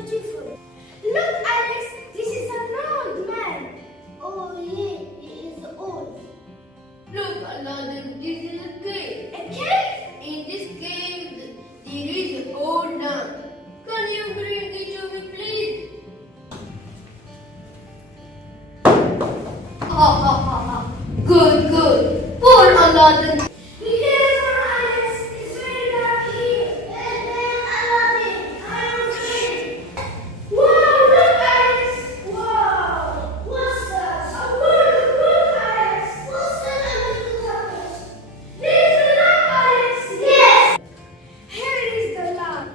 beautiful. Look, Alex, this is an old man. Oh, yeah, he is old. Look, Aladdin, this is a cave. A cave? In this cave, there is an old lamp. Can you bring it to me, please? Ha ha ha ha. Good, good. Poor Aladdin. Be careful, Alex. It's very dark here. Aladdin, I am afraid. Wow, look, Alex. Wow. What's that? Look, Alex. What's that? There's the lamp, Alex. Yes. Here is the lamp.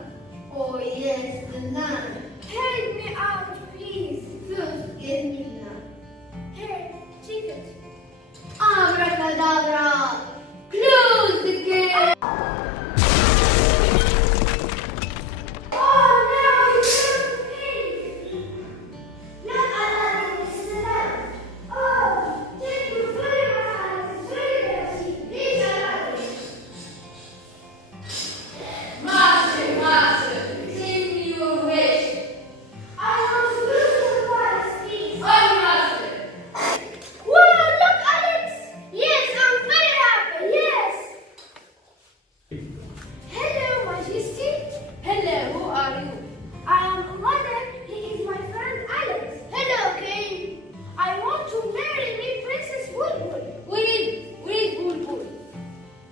Oh yes, the lamp. Help me out, please. First, give me the lamp. Here, take it. Abracadabra! Close the gate! Oh no, you can't leave. Look, Aladdin, this is the lamp. Oh, thank you very much, Alex. It's very dirty. Please, Aladdin. Master, send me your wish. I want to go to the palace, please. Master. Wow, look, Alex. Yes, I'm very happy. Yes. Hello, Majesty. Hello, who are you? I am Aladdin. He is my friend Alex. Hello, King. I want to marry me, Princess Bulbul. Where is Bulbul?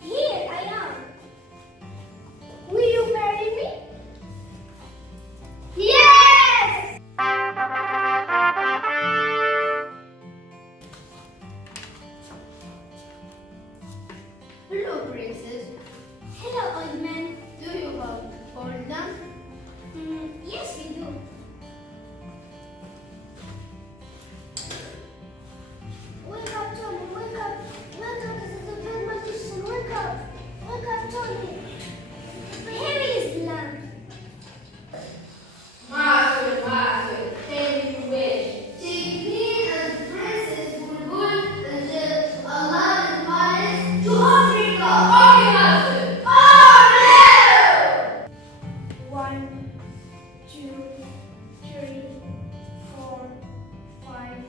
Here I am. Will you marry me? Yes! Hello, Princess. Hello, old man. Do you have old lamp? Yes, we do. Wake up, Tony. Wake up. Wake up. This is the great magician. Wake up. Wake up, Tony. Here is the lamp. Master, tell me wish. Take me and Princess Bulbul and Aladdin Palace to Africa. Okay, Master. Oh, no! 1, 2, 3, 4, 5,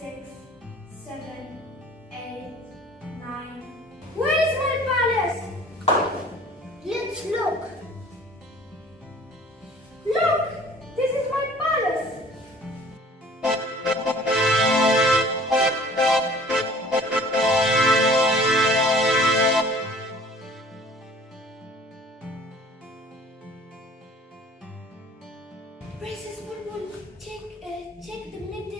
6, 7, 8, 9. Where is my palace? Let's look. Look! This is my palace. Princess Bulbul, check the minute